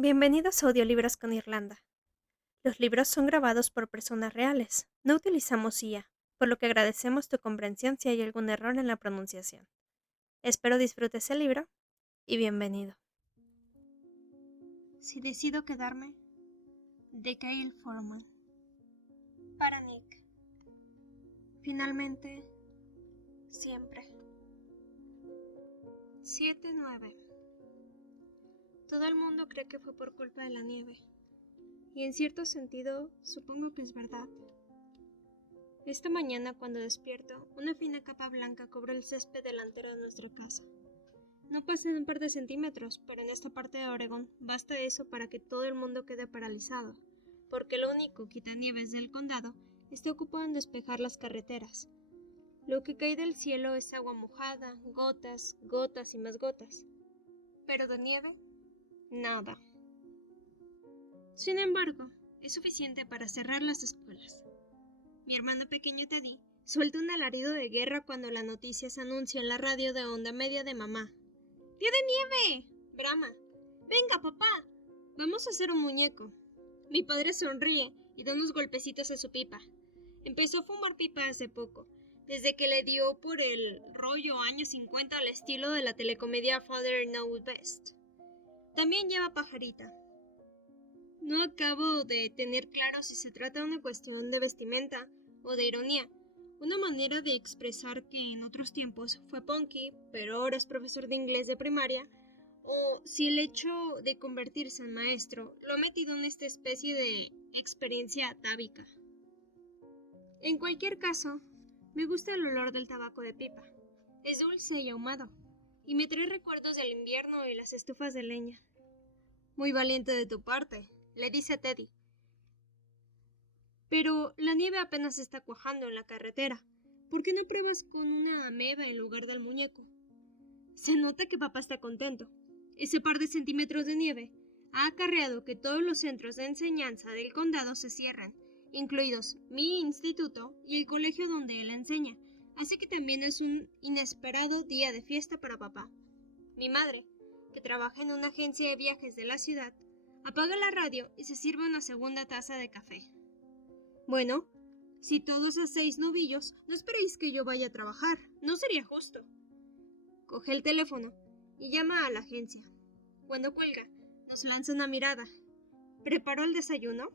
Bienvenidos a Audiolibros con Irlanda. Los libros son grabados por personas reales. No utilizamos IA, por lo que agradecemos tu comprensión si hay algún error en la pronunciación. Espero disfrutes el libro y bienvenido. Si decido quedarme, de Gail Forman. Para Nick. Finalmente, siempre. 7-9. Todo el mundo cree que fue por culpa de la nieve. Y en cierto sentido, supongo que es verdad. Esta mañana, cuando despierto, una fina capa blanca cubre el césped delantero de nuestra casa. No pasa de un par de centímetros, pero en esta parte de Oregón basta eso para que todo el mundo quede paralizado, porque el único quitanieves del condado está ocupado en despejar las carreteras. Lo que cae del cielo es agua mojada, gotas, gotas y más gotas. Pero de nieve, nada. Sin embargo, es suficiente para cerrar las escuelas. Mi hermano pequeño Teddy suelta un alarido de guerra cuando la noticia se anuncia en la radio de onda media de mamá. ¡Día de nieve! Brama. ¡Venga, papá! Vamos a hacer un muñeco. Mi padre sonríe y da unos golpecitos a su pipa. Empezó a fumar pipa hace poco, desde que le dio por el rollo años 50 al estilo de la telecomedia Father Knows Best. También lleva pajarita. No acabo de tener claro si se trata de una cuestión de vestimenta o de ironía, una manera de expresar que en otros tiempos fue punky, pero ahora es profesor de inglés de primaria, o si el hecho de convertirse en maestro lo ha metido en esta especie de experiencia atávica. En cualquier caso, me gusta el olor del tabaco de pipa. Es dulce y ahumado, y me trae recuerdos del invierno y las estufas de leña. Muy valiente de tu parte, le dice a Teddy. Pero la nieve apenas está cuajando en la carretera. ¿Por qué no pruebas con una ameba en lugar del muñeco? Se nota que papá está contento. Ese par de centímetros de nieve ha acarreado que todos los centros de enseñanza del condado se cierren, incluidos mi instituto y el colegio donde él enseña, así que también es un inesperado día de fiesta para papá. Mi madre, que trabaja en una agencia de viajes de la ciudad, apaga la radio y se sirve una segunda taza de café. Bueno, si todos hacéis novillos, no esperéis que yo vaya a trabajar, no sería justo. Coge el teléfono y llama a la agencia. Cuando cuelga, nos lanza una mirada. ¿Preparó el desayuno?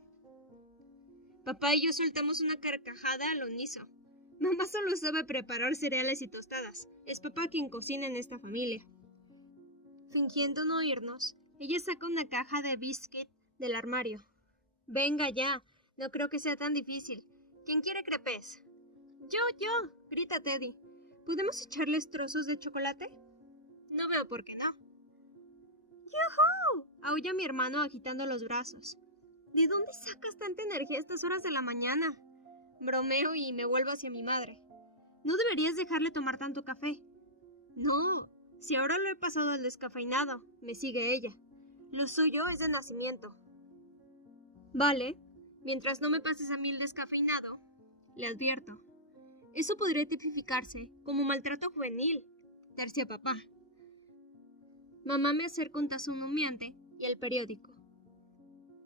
Papá y yo soltamos una carcajada al unísono. Mamá solo sabe preparar cereales y tostadas. Es papá quien cocina en esta familia. Fingiendo no oírnos, ella saca una caja de biscuit del armario. Venga ya, no creo que sea tan difícil. ¿Quién quiere crepes? Yo, grita Teddy. ¿Podemos echarles trozos de chocolate? No veo por qué no. ¡Yujú! Aulla mi hermano agitando los brazos. ¿De dónde sacas tanta energía a estas horas de la mañana? Bromeo y me vuelvo hacia mi madre. No deberías dejarle tomar tanto café. No, si ahora lo he pasado al descafeinado, me sigue ella. Lo suyo es de nacimiento. Vale, mientras no me pases a mí el descafeinado, le advierto. Eso podría tipificarse como maltrato juvenil, tercia papá. Mamá me acerca un tazón humeante y el periódico.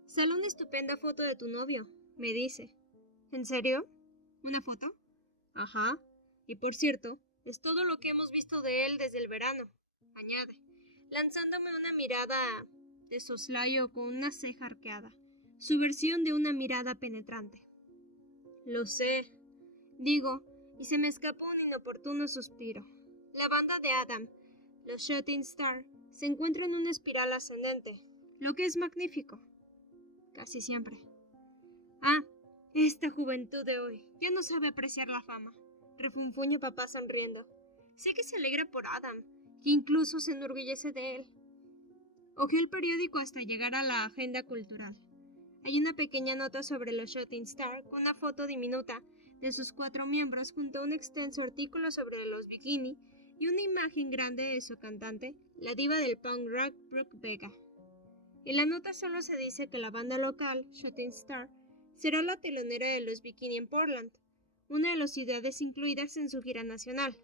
Sale una estupenda foto de tu novio, me dice. ¿En serio? ¿Una foto? Ajá. Y por cierto, es todo lo que hemos visto de él desde el verano, añade, lanzándome una mirada de soslayo con una ceja arqueada, su versión de una mirada penetrante. Lo sé, digo, y se me escapó un inoportuno suspiro. La banda de Adam, los Shooting Star, se encuentra en una espiral ascendente, lo que es magnífico. Casi siempre. Ah, esta juventud de hoy ya no sabe apreciar la fama, refunfuña papá sonriendo. Sé que se alegra por Adam, que incluso se enorgullece de él. Hojeé el periódico hasta llegar a la agenda cultural. Hay una pequeña nota sobre los Shooting Star con una foto diminuta de sus 4 miembros junto a un extenso artículo sobre los bikini y una imagen grande de su cantante, la diva del punk rock Brooke Vega. En la nota solo se dice que la banda local, Shooting Star, será la telonera de los bikini en Portland, una de las ciudades incluidas en su gira nacional.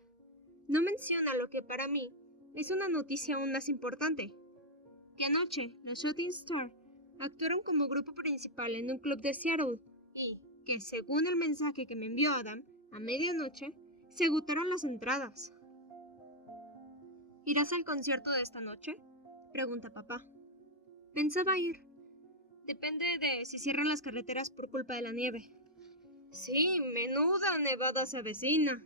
No menciona lo que para mí es una noticia aún más importante. que anoche los Shooting Star actuaron como grupo principal en un club de Seattle y que, según el mensaje que me envió Adam, a medianoche se agotaron las entradas. ¿Irás al concierto de esta noche?, pregunta papá. Pensaba ir. Depende de si cierran las carreteras por culpa de la nieve. Sí, menuda nevada se avecina,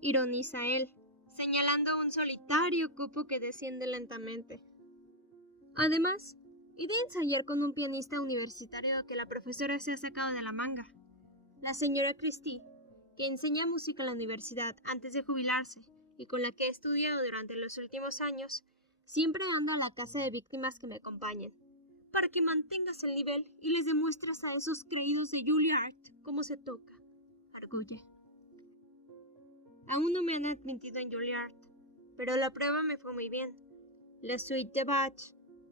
ironiza él, señalando un solitario cupo que desciende lentamente. Además, he de ensayar con un pianista universitario que la profesora se ha sacado de la manga, la señora Christie, que enseña música en la universidad antes de jubilarse y con la que he estudiado durante los últimos años. Siempre ando a la casa de víctimas que me acompañen, para que mantengas el nivel y les demuestres a esos creídos de Juilliard cómo se toca, arguye. Aún no me han admitido en Juilliard, pero la prueba me fue muy bien. La suite de Bach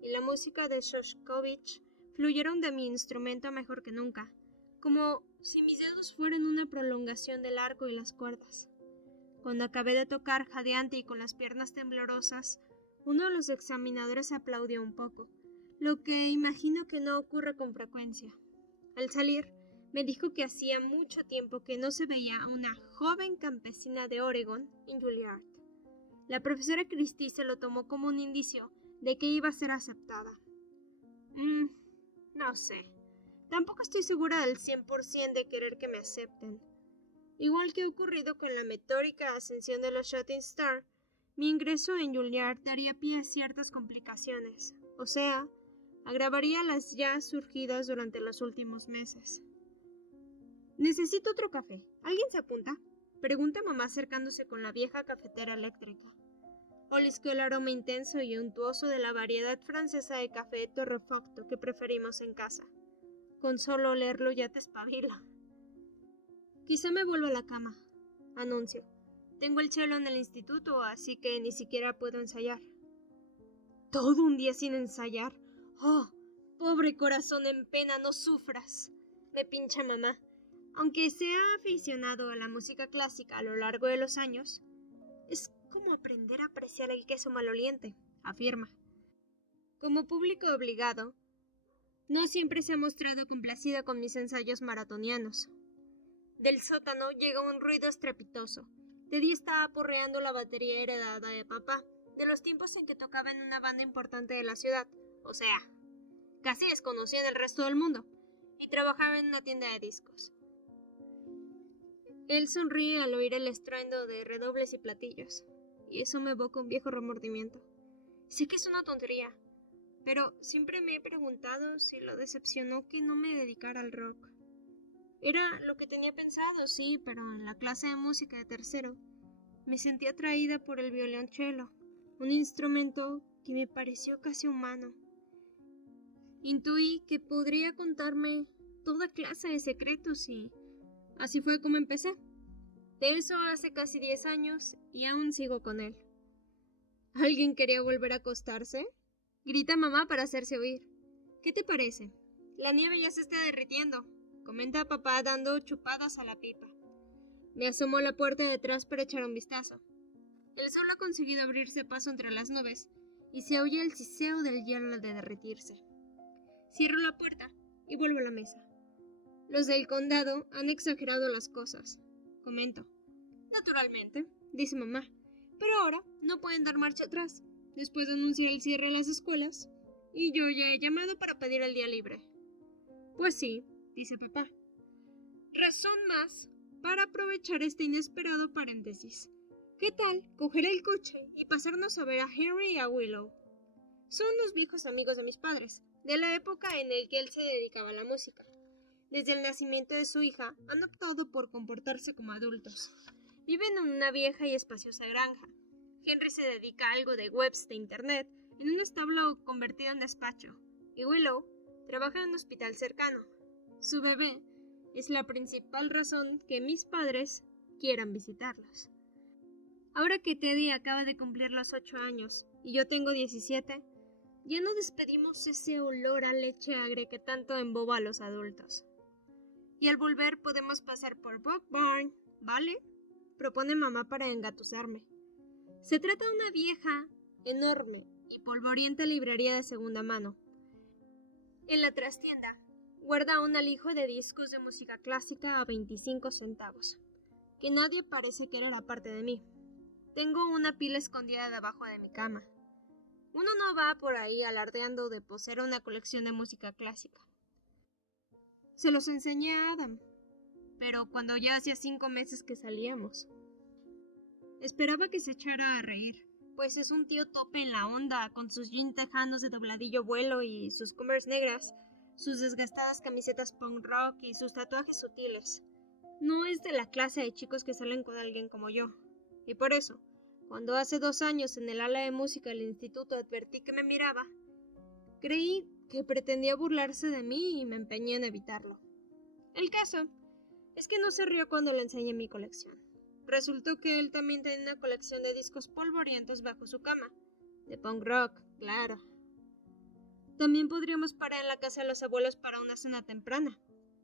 y la música de Shostakovich fluyeron de mi instrumento mejor que nunca, como si mis dedos fueran una prolongación del arco y las cuerdas. Cuando acabé de tocar jadeante y con las piernas temblorosas, uno de los examinadores aplaudió un poco, lo que imagino que no ocurre con frecuencia. Al salir, me dijo que hacía mucho tiempo que no se veía a una joven campesina de Oregon en Juilliard. La profesora Christie se lo tomó como un indicio de que iba a ser aceptada. No sé. Tampoco estoy segura del 100% de querer que me acepten. Igual que ha ocurrido con la meteórica ascensión de los Shooting Star, mi ingreso en Juilliard daría pie a ciertas complicaciones, o sea, agravaría las ya surgidas durante los últimos meses. Necesito otro café. ¿Alguien se apunta?, pregunta mamá acercándose con la vieja cafetera eléctrica. Olisqueó el aroma intenso y untuoso de la variedad francesa de café torrefacto que preferimos en casa. Con solo olerlo ya te espabila. Quizá me vuelva a la cama, anuncio. Tengo el cello en el instituto, así que ni siquiera puedo ensayar. ¿Todo un día sin ensayar? ¡Oh, pobre corazón en pena, no sufras!, me pincha mamá. Aunque se ha aficionado a la música clásica a lo largo de los años, es como aprender a apreciar el queso maloliente, afirma. Como público obligado, no siempre se ha mostrado complacida con mis ensayos maratonianos. Del sótano llega un ruido estrepitoso. Teddy está aporreando la batería heredada de papá, de los tiempos en que tocaba en una banda importante de la ciudad, o sea, casi desconocida en el resto del mundo, y trabajaba en una tienda de discos. Él sonríe al oír el estruendo de redobles y platillos, y eso me evoca un viejo remordimiento. Sé que es una tontería, pero siempre me he preguntado si lo decepcionó que no me dedicara al rock. Era lo que tenía pensado, sí, pero en la clase de música de tercero me sentí atraída por el violonchelo, un instrumento que me pareció casi humano. Intuí que podría contarme toda clase de secretos y así fue como empecé. De eso hace casi 10 años y aún sigo con él. ¿Alguien quería volver a acostarse?, grita mamá para hacerse oír. ¿Qué te parece? La nieve ya se está derritiendo, comenta papá dando chupadas a la pipa. Me asomo a la puerta de detrás para echar un vistazo. El sol ha conseguido abrirse paso entre las nubes y se oye el siseo del hielo de derretirse. Cierro la puerta y vuelvo a la mesa. Los del condado han exagerado las cosas, comento. Naturalmente, dice mamá, pero ahora no pueden dar marcha atrás, después de anunciar el cierre de las escuelas, y yo ya he llamado para pedir el día libre. Pues sí, dice papá. Razón más para aprovechar este inesperado paréntesis. ¿Qué tal coger el coche y pasarnos a ver a Henry y a Willow? Son unos viejos amigos de mis padres, de la época en la que él se dedicaba a la música. Desde el nacimiento de su hija, han optado por comportarse como adultos. Viven en una vieja y espaciosa granja. Henry se dedica a algo de webs de internet en un establo convertido en despacho, y Willow trabaja en un hospital cercano. Su bebé es la principal razón que mis padres quieran visitarlos. Ahora que Teddy acaba de cumplir los 8 años y yo tengo 17, ya no despedimos ese olor a leche agria que tanto emboba a los adultos. Y al volver podemos pasar por Bog Barn, ¿vale?, propone mamá para engatusarme. Se trata de una vieja, enorme y polvorienta librería de segunda mano. En la trastienda, guarda un alijo de discos de música clásica a 25 centavos, que nadie parece querer aparte de mí. Tengo una pila escondida debajo de mi cama. Uno no va por ahí alardeando de poseer una colección de música clásica. Se los enseñé a Adam, pero cuando ya hacía 5 meses que salíamos. Esperaba que se echara a reír, pues es un tío tope en la onda, con sus jeans tejanos de dobladillo vuelo y sus Converse negras, sus desgastadas camisetas punk rock y sus tatuajes sutiles. No es de la clase de chicos que salen con alguien como yo, y por eso, cuando hace 2 años en el ala de música del instituto advertí que me miraba, creí que pretendía burlarse de mí y me empeñé en evitarlo. El caso es que no se rió cuando le enseñé mi colección. Resultó que él también tenía una colección de discos polvorientos bajo su cama, de punk rock, claro. También podríamos parar en la casa de los abuelos para una cena temprana,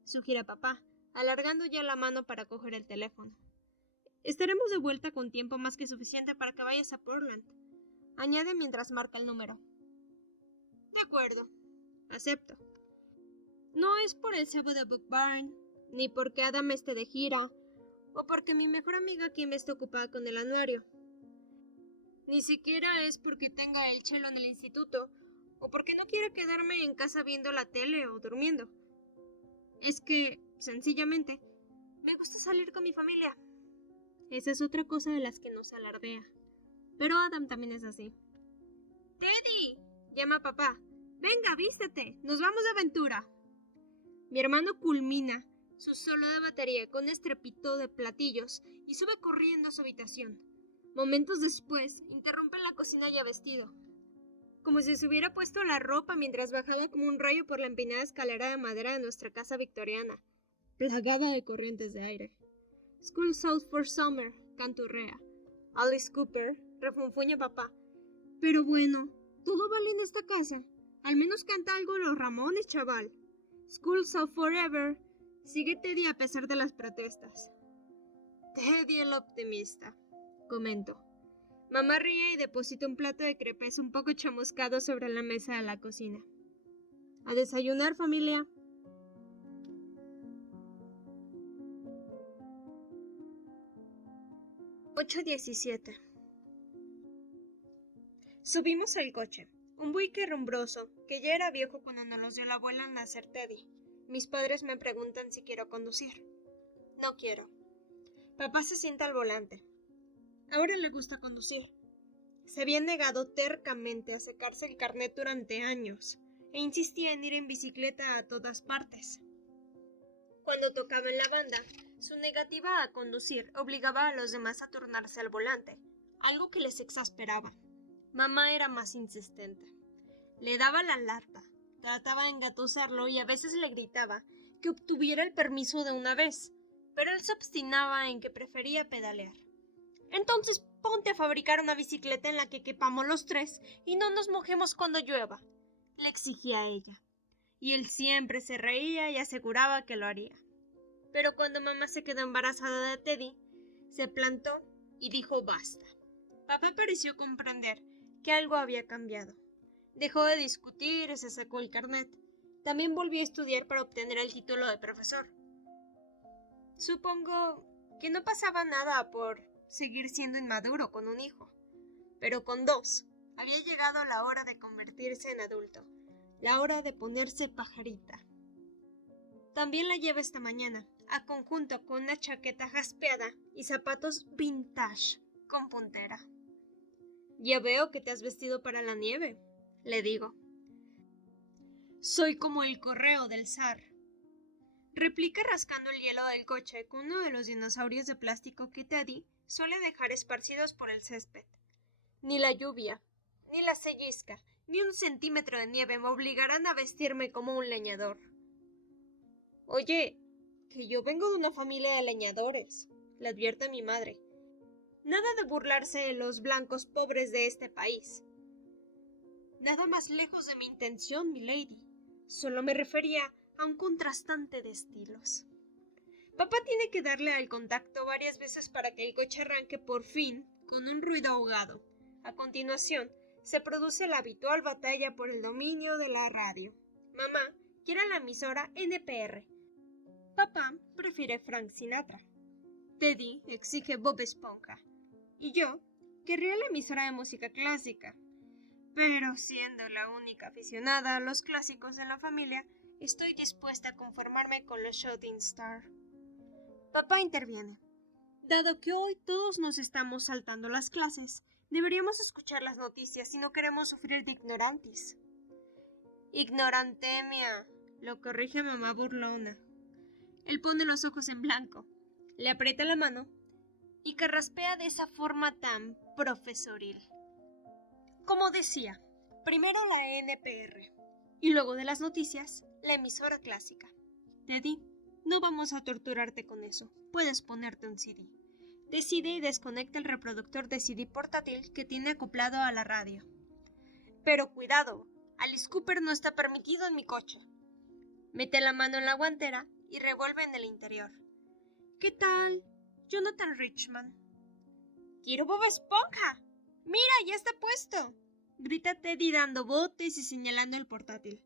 sugiere papá, alargando ya la mano para coger el teléfono. Estaremos de vuelta con tiempo más que suficiente para que vayas a Portland, añade mientras marca el número. De acuerdo, acepto. No es por el sábado Book Barn, ni porque Adam esté de gira, o porque mi mejor amiga Kim esté ocupada con el anuario. Ni siquiera es porque tenga el chelo en el instituto, o porque no quiera quedarme en casa viendo la tele o durmiendo. Es que, sencillamente, me gusta salir con mi familia. Esa es otra cosa de las que nos alardea. Pero Adam también es así. ¡Teddy! Llama papá. Venga, vístete, nos vamos de aventura. Mi hermano culmina su solo de batería con estrepito de platillos y sube corriendo a su habitación. Momentos después, interrumpe en la cocina ya vestido, como si se hubiera puesto la ropa mientras bajaba como un rayo por la empinada escalera de madera de nuestra casa victoriana, plagada de corrientes de aire. School's out for summer, canturrea. Alice Cooper, refunfuña papá. Pero bueno, todo vale en esta casa. Al menos canta algo los Ramones, chaval. School's out forever. Sigue Teddy a pesar de las protestas. Teddy el optimista, comento. Mamá ríe y deposita un plato de crepes un poco chamuscado sobre la mesa de la cocina. A desayunar, familia. (8:17) Subimos al coche, un buique rumbroso, que ya era viejo cuando nos los dio la abuela al nacer Teddy. Mis padres me preguntan si quiero conducir. No quiero. Papá se sienta al volante. Ahora le gusta conducir. Se había negado tercamente a sacarse el carnet durante años e insistía en ir en bicicleta a todas partes. Cuando tocaba en la banda, su negativa a conducir obligaba a los demás a turnarse al volante, algo que les exasperaba. Mamá era más insistente. Le daba la lata, trataba de engatusarlo y a veces le gritaba que obtuviera el permiso de una vez, pero él se obstinaba en que prefería pedalear. Entonces ponte a fabricar una bicicleta en la que quepamos los tres y no nos mojemos cuando llueva, le exigía ella. Y él siempre se reía y aseguraba que lo haría. Pero cuando mamá se quedó embarazada de Teddy, se plantó y dijo basta. Papá pareció comprender que algo había cambiado. Dejó de discutir y se sacó el carnet. También volvió a estudiar para obtener el título de profesor. Supongo que no pasaba nada por seguir siendo inmaduro con un hijo, pero con 2 había llegado la hora de convertirse en adulto, la hora de ponerse pajarita. También la lleva esta mañana, a conjunto con una chaqueta jaspeada y zapatos vintage con puntera. Ya veo que te has vestido para la nieve, le digo. Soy como el correo del zar, replica rascando el hielo del coche con uno de los dinosaurios de plástico que Teddy suele dejar esparcidos por el césped. Ni la lluvia, ni la sellisca, ni 1 centímetro de nieve me obligarán a vestirme como un leñador. Oye, que yo vengo de una familia de leñadores, le advierte mi madre. Nada de burlarse de los blancos pobres de este país. Nada más lejos de mi intención, milady. Solo me refería a un contrastante de estilos. Papá tiene que darle al contacto varias veces para que el coche arranque por fin con un ruido ahogado. A continuación, se produce la habitual batalla por el dominio de la radio. Mamá quiere la emisora NPR. Papá prefiere Frank Sinatra. Teddy exige Bob Esponja. Y yo querría la emisora de música clásica. Pero siendo la única aficionada a los clásicos de la familia, estoy dispuesta a conformarme con los Shooting Star. Papá interviene. Dado que hoy todos nos estamos saltando las clases, deberíamos escuchar las noticias si no queremos sufrir de ignorantis. Ignorantemia, lo corrige mamá burlona. Él pone los ojos en blanco, le aprieta la mano y carraspea de esa forma tan profesoril. Como decía, primero la NPR y luego de las noticias, la emisora clásica. Teddy, no vamos a torturarte con eso, puedes ponerte un CD. Decide y desconecta el reproductor de CD portátil que tiene acoplado a la radio. Pero cuidado, Alice Cooper no está permitido en mi coche. Mete la mano en la guantera y revuelve en el interior. ¿Qué tal, Jonathan Richman? ¡Quiero Bob Esponja! ¡Mira, ya está puesto! Grita Teddy dando botes y señalando el portátil.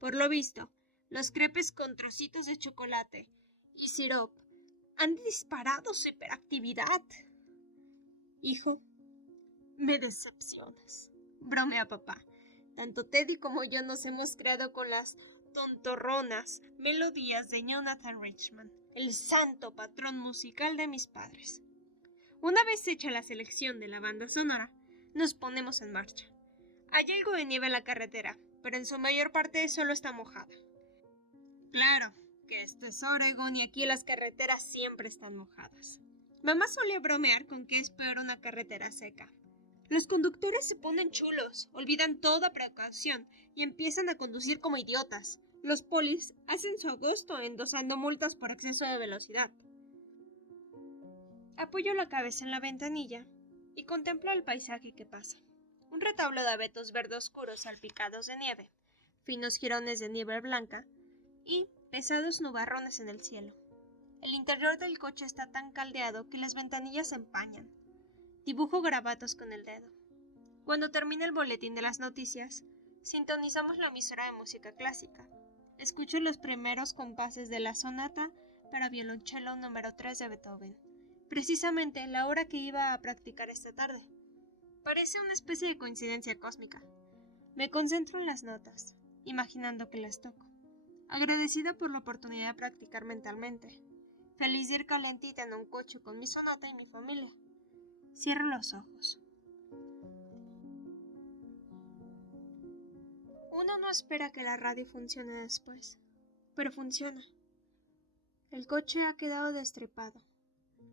Por lo visto, los crepes con trocitos de chocolate y sirope han disparado su hiperactividad. Hijo, me decepcionas, bromea papá. Tanto Teddy como yo nos hemos creado con las tontorronas melodías de Jonathan Richman, el santo patrón musical de mis padres. Una vez hecha la selección de la banda sonora, nos ponemos en marcha. Hay algo de nieve en la carretera, pero en su mayor parte solo está mojada. Claro, que esto es Oregon y aquí las carreteras siempre están mojadas. Mamá solía bromear con que es peor una carretera seca. Los conductores se ponen chulos, olvidan toda precaución y empiezan a conducir como idiotas. Los polis hacen su agosto endosando multas por exceso de velocidad. Apoyo la cabeza en la ventanilla y contemplo el paisaje que pasa. Un retablo de abetos verde oscuros salpicados de nieve, finos jirones de nieve blanca y pesados nubarrones en el cielo. El interior del coche está tan caldeado que las ventanillas se empañan. Dibujo garabatos con el dedo. Cuando termina el boletín de las noticias, sintonizamos la emisora de música clásica. Escucho los primeros compases de la sonata para violonchelo número 3 de Beethoven, precisamente la hora que iba a practicar esta tarde. Parece una especie de coincidencia cósmica. Me concentro en las notas, imaginando que las toco, agradecida por la oportunidad de practicar mentalmente, feliz de ir calentita en un coche con mi sonata y mi familia. Cierro los ojos. Uno no espera que la radio funcione después, pero funciona. El coche ha quedado destripado.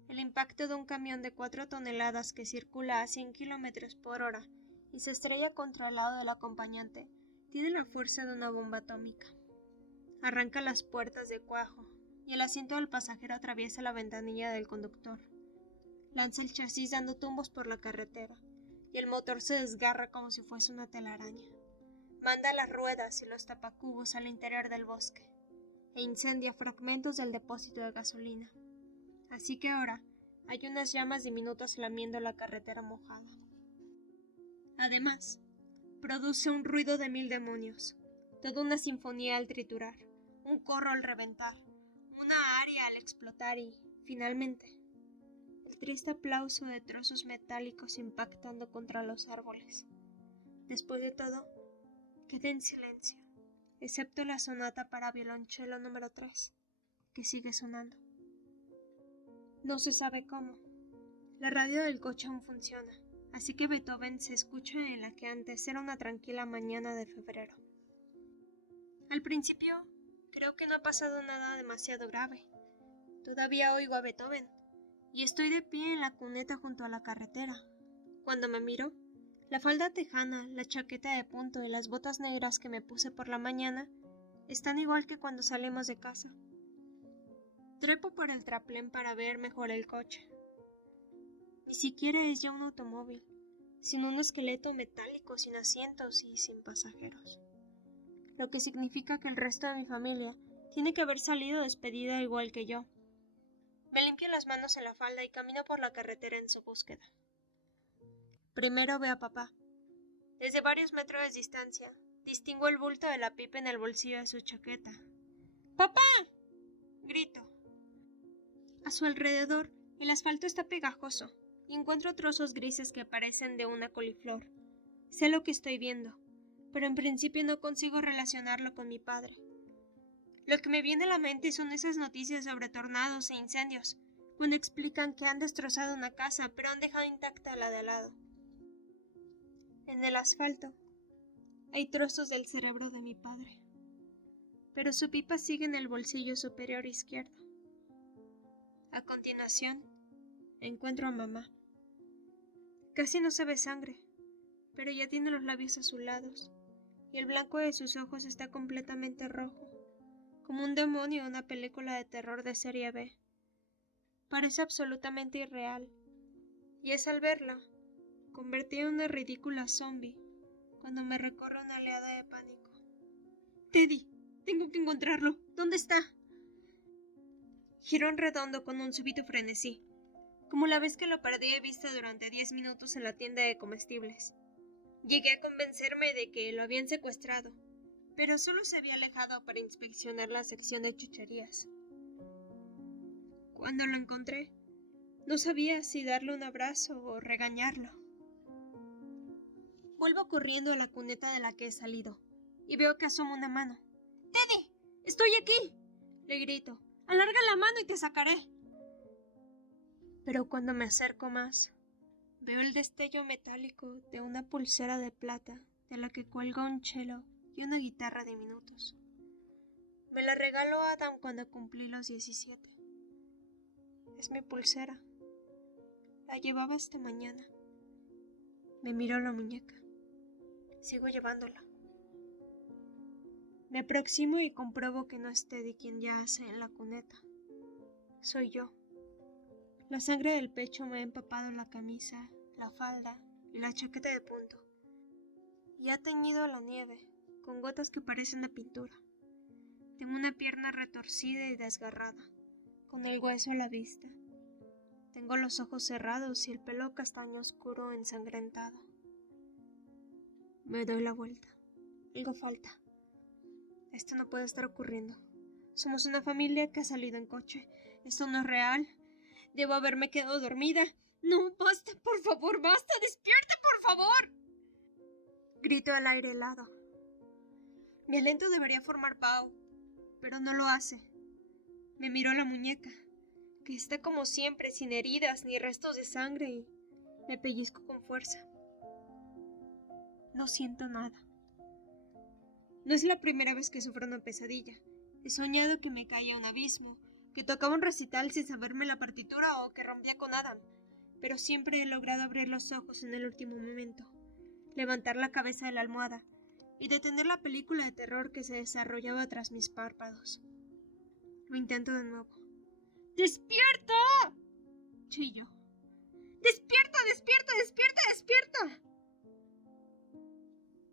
El impacto de un camión de 4 toneladas que circula a 100 km por hora y se estrella contra el lado del acompañante tiene la fuerza de una bomba atómica. Arranca las puertas de cuajo y el asiento del pasajero atraviesa la ventanilla del conductor. Lanza el chasis dando tumbos por la carretera y el motor se desgarra como si fuese una telaraña. Manda las ruedas y los tapacubos al interior del bosque e incendia fragmentos del depósito de gasolina. Así que ahora hay unas llamas diminutas lamiendo la carretera mojada. Además, produce un ruido de 1000 demonios, toda una sinfonía al triturar, un corro al reventar, una aria al explotar y, finalmente, el triste aplauso de trozos metálicos impactando contra los árboles. Después de todo, quedé en silencio, excepto la sonata para violonchelo número 3, que sigue sonando. No se sabe cómo. La radio del coche aún funciona, así que Beethoven se escucha en la que antes era una tranquila mañana de febrero. Al principio, creo que no ha pasado nada demasiado grave. Todavía oigo a Beethoven, y estoy de pie en la cuneta junto a la carretera. Cuando me miro, la falda tejana, la chaqueta de punto y las botas negras que me puse por la mañana están igual que cuando salimos de casa. Trepo por el traplén para ver mejor el coche. Ni siquiera es ya un automóvil, sino un esqueleto metálico sin asientos y sin pasajeros. Lo que significa que el resto de mi familia tiene que haber salido despedida igual que yo. Me limpio las manos en la falda y camino por la carretera en su búsqueda. Primero veo a papá. Desde varios metros de distancia, distingo el bulto de la pipa en el bolsillo de su chaqueta. ¡Papá! Grito. A su alrededor, el asfalto está pegajoso y encuentro trozos grises que parecen de una coliflor. Sé lo que estoy viendo, pero en principio no consigo relacionarlo con mi padre. Lo que me viene a la mente son esas noticias sobre tornados e incendios, cuando explican que han destrozado una casa pero han dejado intacta la de al lado. En el asfalto hay trozos del cerebro de mi padre, pero su pipa sigue en el bolsillo superior izquierdo. A continuación, encuentro a mamá. Casi no se ve sangre, pero ya tiene los labios azulados, y el blanco de sus ojos está completamente rojo, como un demonio de una película de terror de serie B. Parece absolutamente irreal, y es al verla, convertida en una ridícula zombie, cuando me recorre una oleada de pánico. Teddy, tengo que encontrarlo. ¿Dónde está? Giró en redondo con un súbito frenesí, como la vez que lo perdí de vista durante 10 minutos en la tienda de comestibles. Llegué a convencerme de que lo habían secuestrado, pero solo se había alejado para inspeccionar la sección de chucherías. Cuando lo encontré, no sabía si darle un abrazo o regañarlo. Vuelvo corriendo a la cuneta de la que he salido, y veo que asoma una mano. ¡Teddy! ¡Estoy aquí!, le grito. ¡Alarga la mano y te sacaré! Pero cuando me acerco más, veo el destello metálico de una pulsera de plata de la que cuelga un cello y una guitarra diminutos. Me la regaló Adam cuando cumplí los 17. Es mi pulsera. La llevaba esta mañana. Me miró la muñeca. Sigo llevándola. Me aproximo y compruebo que no es Teddy quien yace en la cuneta. Soy yo. La sangre del pecho me ha empapado la camisa, la falda y la chaqueta de punto. Y ha teñido la nieve, con gotas que parecen de pintura. Tengo una pierna retorcida y desgarrada, con el hueso a la vista. Tengo los ojos cerrados y el pelo castaño oscuro ensangrentado. Me doy la vuelta. Algo falta. Esto no puede estar ocurriendo. Somos una familia que ha salido en coche. Esto no es real. Debo haberme quedado dormida. No, basta, por favor, basta. ¡Despierte, por favor! Grito al aire helado. Mi aliento debería formar vaho, pero no lo hace. Me miro la muñeca, que está como siempre, sin heridas ni restos de sangre, y me pellizco con fuerza. No siento nada. No es la primera vez que sufro una pesadilla. He soñado que me caía a un abismo, que tocaba un recital sin saberme la partitura o que rompía con Adam, pero siempre he logrado abrir los ojos en el último momento, levantar la cabeza de la almohada y detener la película de terror que se desarrollaba tras mis párpados. Lo intento de nuevo. ¡Despierta!, chillo. ¡Despierta, despierta, despierta, despierta!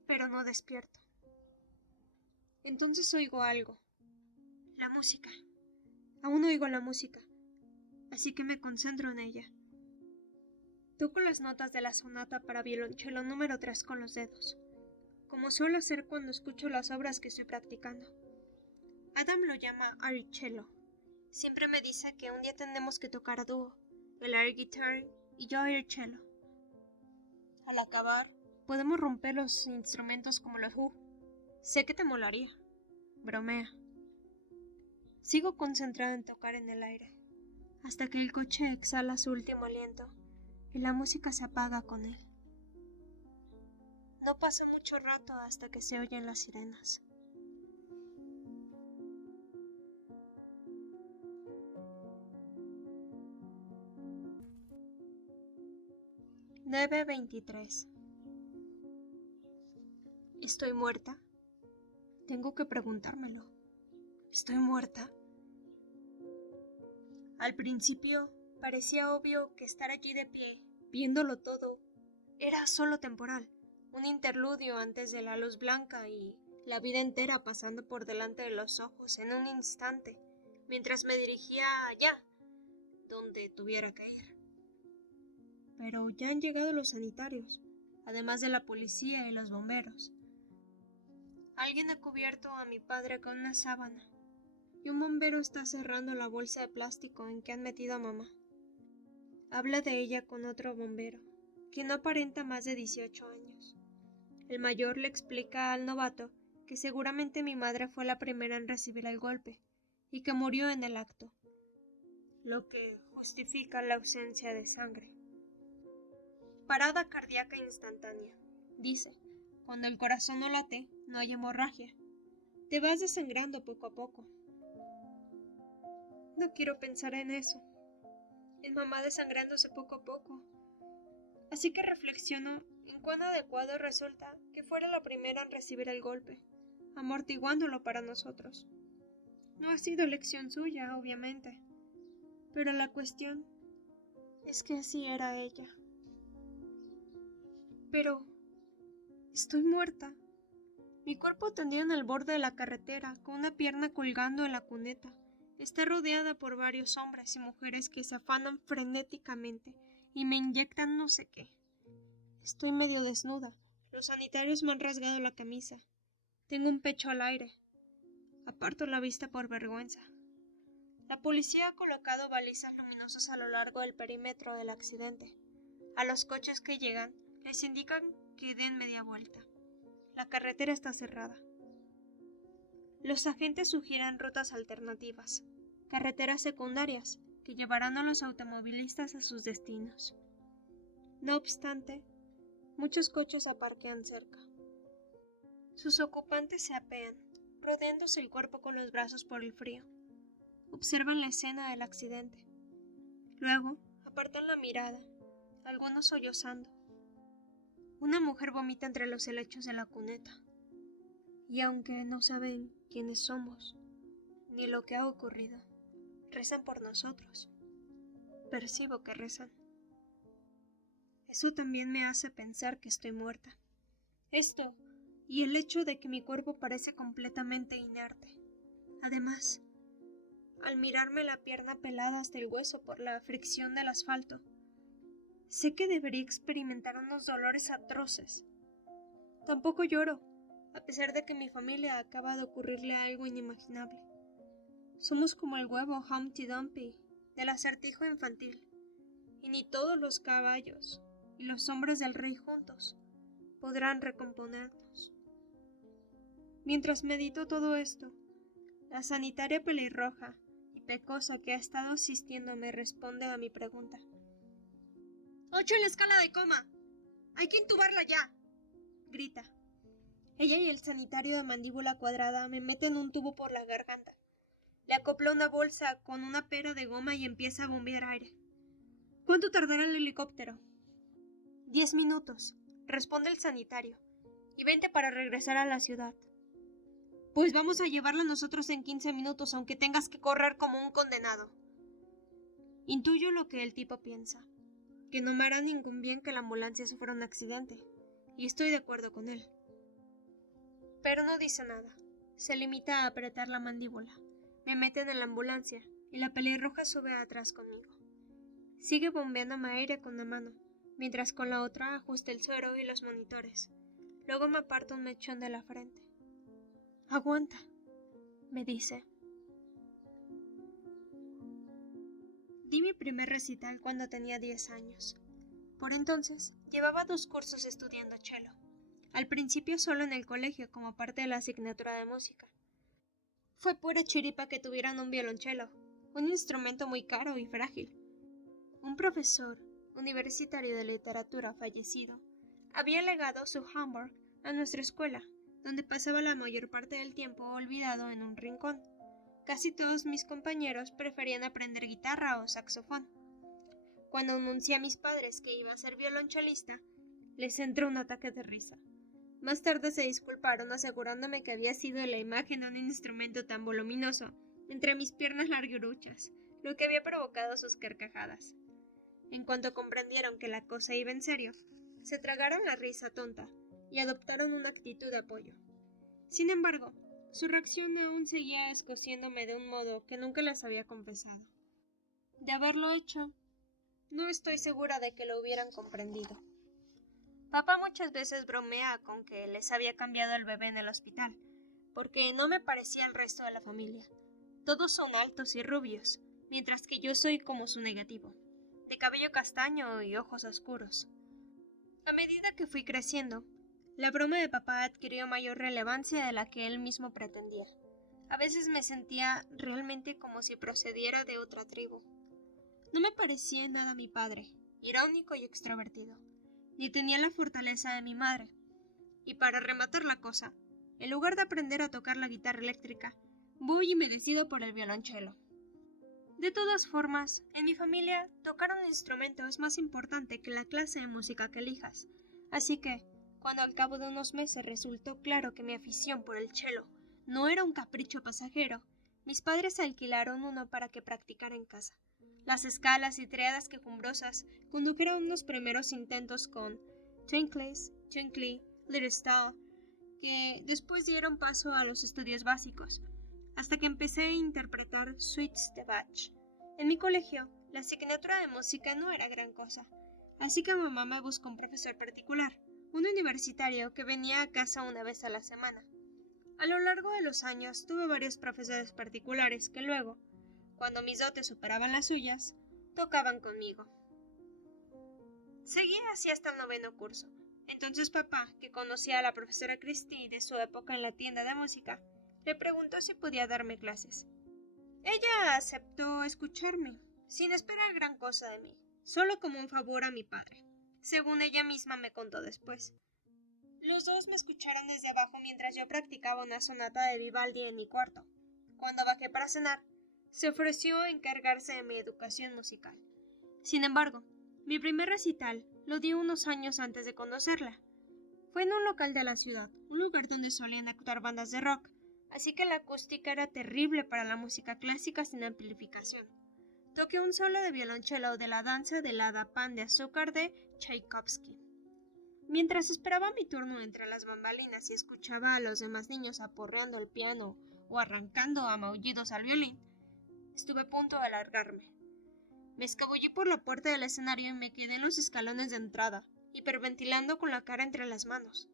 Pero no despierto. Entonces oigo algo. La música. Aún oigo la música, así que me concentro en ella. Toco las notas de la sonata para violonchelo número 3 con los dedos, como suelo hacer cuando escucho las obras que estoy practicando. Adam lo llama air cello. Siempre me dice que un día tendremos que tocar a dúo, el air guitar y yo air cello. Al acabar, podemos romper los instrumentos como los Who. Sé que te molaría. Bromea. Sigo concentrado en tocar en el aire, hasta que el coche exhala su último aliento y la música se apaga con él. No pasa mucho rato hasta que se oyen las sirenas. (9:23) ¿Estoy muerta? Tengo que preguntármelo. ¿Estoy muerta? Al principio parecía obvio que estar allí de pie, viéndolo todo, era solo temporal, un interludio antes de la luz blanca y la vida entera pasando por delante de los ojos en un instante, mientras me dirigía allá, donde tuviera que ir. Pero ya han llegado los sanitarios. además de la policía y los bomberos. Alguien ha cubierto a mi padre con una sábana, y un bombero está cerrando la bolsa de plástico en que han metido a mamá. Habla de ella con otro bombero, que no aparenta más de 18 años. El mayor le explica al novato que seguramente mi madre fue la primera en recibir el golpe, y que murió en el acto, lo que justifica la ausencia de sangre. Parada cardíaca instantánea, dice. Cuando el corazón no late, no hay hemorragia. Te vas desangrando poco a poco. No quiero pensar en eso, en mamá desangrándose poco a poco. Así que reflexiono en cuán adecuado resulta que fuera la primera en recibir el golpe, amortiguándolo para nosotros. No ha sido elección suya, obviamente, pero la cuestión es que así era ella. Pero estoy muerta. Mi cuerpo tendido en el borde de la carretera, con una pierna colgando en la cuneta, está rodeada por varios hombres y mujeres que se afanan frenéticamente y me inyectan no sé qué. Estoy medio desnuda. Los sanitarios me han rasgado la camisa. Tengo un pecho al aire. Aparto la vista por vergüenza. La policía ha colocado balizas luminosas a lo largo del perímetro del accidente. A los coches que llegan les indican que den media vuelta. La carretera está cerrada. Los agentes sugieren rutas alternativas, carreteras secundarias que llevarán a los automovilistas a sus destinos. No obstante, muchos coches aparquean cerca. Sus ocupantes se apean, rodeándose el cuerpo con los brazos por el frío. Observan la escena del accidente. Luego, apartan la mirada, algunos sollozando. Una mujer vomita entre los helechos de la cuneta. Y aunque no saben quiénes somos, ni lo que ha ocurrido, rezan por nosotros. Percibo que rezan. Eso también me hace pensar que estoy muerta. Esto, y el hecho de que mi cuerpo parece completamente inerte. Además, al mirarme la pierna pelada hasta el hueso por la fricción del asfalto, sé que debería experimentar unos dolores atroces. Tampoco lloro, a pesar de que mi familia acaba de ocurrirle algo inimaginable. Somos como el huevo Humpty Dumpty del acertijo infantil, y ni todos los caballos y los hombres del rey juntos podrán recomponernos. Mientras medito todo esto, la sanitaria pelirroja y pecosa que ha estado asistiéndome responde a mi pregunta. 8 en la escala de coma. ¡Hay que intubarla ya!, grita. Ella y el sanitario de mandíbula cuadrada me meten un tubo por la garganta. Le acopla una bolsa con una pera de goma y empieza a bombear aire. ¿Cuánto tardará el helicóptero? 10 minutos, responde el sanitario, y 20 para regresar a la ciudad. Pues vamos a llevarla nosotros en 15 minutos, aunque tengas que correr como un condenado. Intuyo lo que el tipo piensa, que no me hará ningún bien que la ambulancia sufra un accidente, y estoy de acuerdo con él. Pero no dice nada, se limita a apretar la mandíbula. Me meten en la ambulancia, y la pelirroja sube atrás conmigo. Sigue bombeándome aire con una mano, mientras con la otra ajusta el suero y los monitores. Luego me aparta un mechón de la frente. «Aguanta», me dice. Di mi primer recital cuando tenía 10 años. Por entonces, llevaba 2 cursos estudiando cello. Al principio solo en el colegio como parte de la asignatura de música. Fue pura chiripa que tuvieran un violonchelo, un instrumento muy caro y frágil. Un profesor universitario de literatura fallecido había legado su Hamburg a nuestra escuela, donde pasaba la mayor parte del tiempo olvidado en un rincón. Casi todos mis compañeros preferían aprender guitarra o saxofón. Cuando anuncié a mis padres que iba a ser violonchelista, les entró un ataque de risa. Más tarde se disculparon asegurándome que había sido la imagen de un instrumento tan voluminoso entre mis piernas larguruchas, lo que había provocado sus carcajadas. En cuanto comprendieron que la cosa iba en serio, se tragaron la risa tonta y adoptaron una actitud de apoyo. Sin embargo, su reacción aún seguía escociéndome de un modo que nunca les había confesado. De haberlo hecho, no estoy segura de que lo hubieran comprendido. Papá muchas veces bromea con que les había cambiado el bebé en el hospital, porque no me parecía al resto de la familia. Todos son altos y rubios, mientras que yo soy como su negativo, de cabello castaño y ojos oscuros. A medida que fui creciendo, la broma de papá adquirió mayor relevancia de la que él mismo pretendía. A veces me sentía realmente como si procediera de otra tribu. No me parecía en nada mi padre, irónico y extrovertido, ni tenía la fortaleza de mi madre. Y para rematar la cosa, en lugar de aprender a tocar la guitarra eléctrica, voy y me decido por el violonchelo. De todas formas, en mi familia, tocar un instrumento es más importante que la clase de música que elijas, así que, cuando al cabo de unos meses resultó claro que mi afición por el cello no era un capricho pasajero, mis padres alquilaron uno para que practicara en casa. Las escalas y triadas quejumbrosas condujeron unos primeros intentos con Twinkles, Twinkly, Little Star, que después dieron paso a los estudios básicos, hasta que empecé a interpretar suites de Bach. En mi colegio, la asignatura de música no era gran cosa, así que mamá me buscó un profesor particular, un universitario que venía a casa una vez a la semana. A lo largo de los años tuve varios profesores particulares que luego, cuando mis dotes superaban las suyas, tocaban conmigo. Seguí así hasta el 9º curso. Entonces papá, que conocía a la profesora Christie de su época en la tienda de música, le preguntó si podía darme clases. Ella aceptó escucharme, sin esperar gran cosa de mí, solo como un favor a mi padre, según ella misma me contó después. Los dos me escucharon desde abajo mientras yo practicaba una sonata de Vivaldi en mi cuarto. Cuando bajé para cenar, se ofreció a encargarse de mi educación musical. Sin embargo, mi primer recital lo di unos años antes de conocerla. Fue en un local de la ciudad, un lugar donde solían actuar bandas de rock, así que la acústica era terrible para la música clásica sin amplificación. Toqué un solo de violonchelo de la danza del hada pan de azúcar de Tchaikovsky. Mientras esperaba mi turno entre las bambalinas y escuchaba a los demás niños aporreando el piano o arrancando a maullidos al violín, estuve a punto de alargarme. Me escabullí por la puerta del escenario y me quedé en los escalones de entrada, hiperventilando con la cara entre las manos.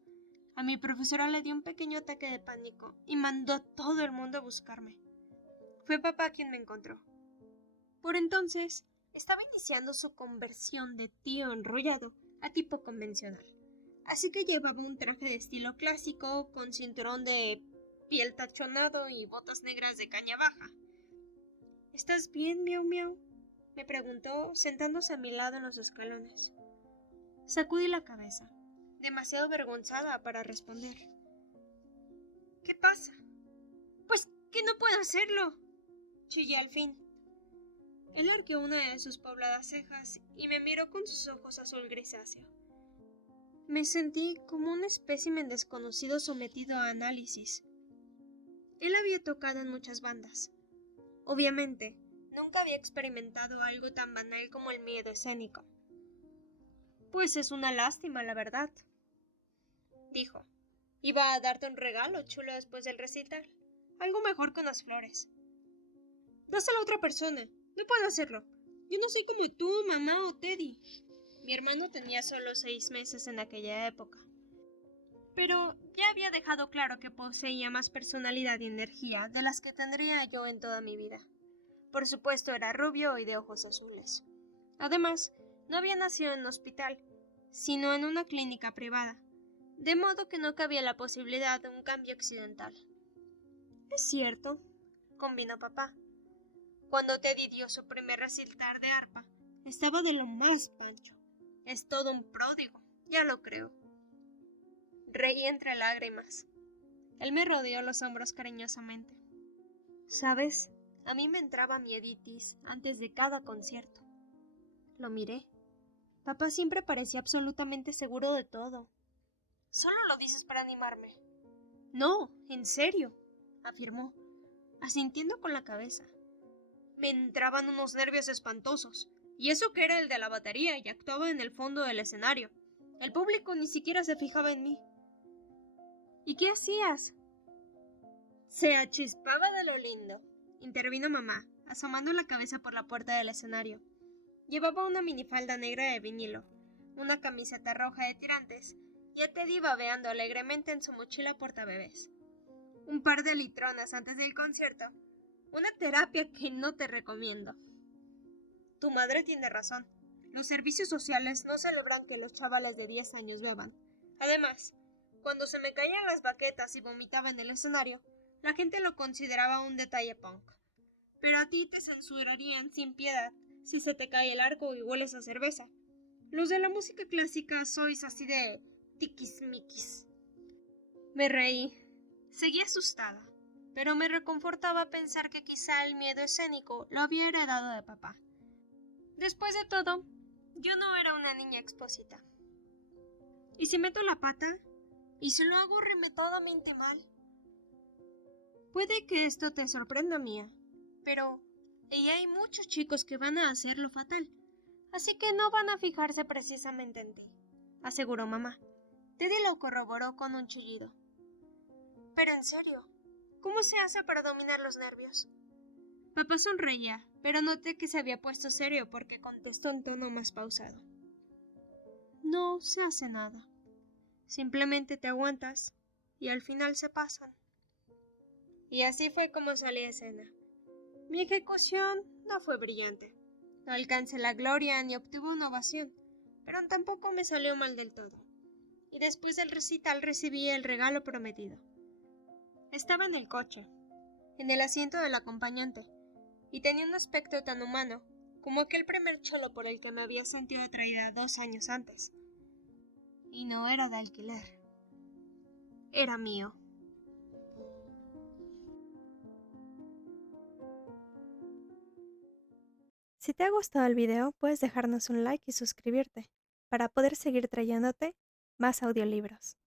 A mi profesora le dio un pequeño ataque de pánico y mandó a todo el mundo a buscarme. Fue papá quien me encontró. Por entonces, estaba iniciando su conversión de tío enrollado a tipo convencional. Así que llevaba un traje de estilo clásico con cinturón de piel tachonado y botas negras de caña baja. ¿Estás bien, miau miau?, me preguntó, sentándose a mi lado en los escalones. Sacudí la cabeza, demasiado avergonzada para responder. ¿Qué pasa? Pues que no puedo hacerlo, chillé al fin. Él arqueó una de sus pobladas cejas y me miró con sus ojos azul grisáceo. Me sentí como un espécimen desconocido sometido a análisis. Él había tocado en muchas bandas. Obviamente, nunca había experimentado algo tan banal como el miedo escénico. Pues es una lástima, la verdad, dijo. Iba a darte un regalo chulo después del recital. Algo mejor que unas flores. Dáselo a otra persona. No puedo hacerlo. Yo no soy como tú, mamá o Teddy. Mi hermano tenía solo 6 meses en aquella época. Pero ya había dejado claro que poseía más personalidad y energía de las que tendría yo en toda mi vida. Por supuesto era rubio y de ojos azules. Además, no había nacido en un hospital, sino en una clínica privada, de modo que no cabía la posibilidad de un cambio accidental. Es cierto, combinó papá. Cuando Teddy dio su primer recital de arpa, estaba de lo más pancho. Es todo un pródigo, ya lo creo. Reí entre lágrimas. Él me rodeó los hombros cariñosamente. ¿Sabes? A mí me entraba mieditis antes de cada concierto. Lo miré. Papá siempre parecía absolutamente seguro de todo. Solo lo dices para animarme. No, en serio, afirmó, asintiendo con la cabeza. Me entraban unos nervios espantosos, y eso que era el de la batería y actuaba en el fondo del escenario. El público ni siquiera se fijaba en mí. ¿Y qué hacías? Se achispaba de lo lindo, intervino mamá, asomando la cabeza por la puerta del escenario. Llevaba una minifalda negra de vinilo, una camiseta roja de tirantes y a Teddy babeando alegremente en su mochila portabebés. Un par de litronas antes del concierto. Una terapia que no te recomiendo. Tu madre tiene razón. Los servicios sociales no celebran que los chavales de 10 años beban. Además, cuando se me caían las baquetas y vomitaba en el escenario, la gente lo consideraba un detalle punk. Pero a ti te censurarían sin piedad si se te cae el arco y hueles a cerveza. Los de la música clásica sois así de tiquismiquis. Me reí. Seguí asustada, pero me reconfortaba pensar que quizá el miedo escénico lo había heredado de papá. Después de todo, yo no era una niña expósita. ¿Y si meto la pata? ¿Y si lo hago remetadamente mal? Puede que esto te sorprenda, Mía, pero hay muchos chicos que van a hacerlo fatal, así que no van a fijarse precisamente en ti, aseguró mamá. Teddy lo corroboró con un chillido. Pero en serio, ¿cómo se hace para dominar los nervios? Papá sonreía, pero noté que se había puesto serio porque contestó en tono más pausado. No se hace nada. Simplemente te aguantas y al final se pasan. Y así fue como salí a escena. Mi ejecución no fue brillante. No alcancé la gloria ni obtuve una ovación, pero tampoco me salió mal del todo. Y después del recital recibí el regalo prometido. Estaba en el coche, en el asiento del acompañante, y tenía un aspecto tan humano como aquel primer cholo por el que me había sentido atraída 2 años antes. Y no era de alquiler. Era mío. Si te ha gustado el video, puedes dejarnos un like y suscribirte para poder seguir trayéndote más audiolibros.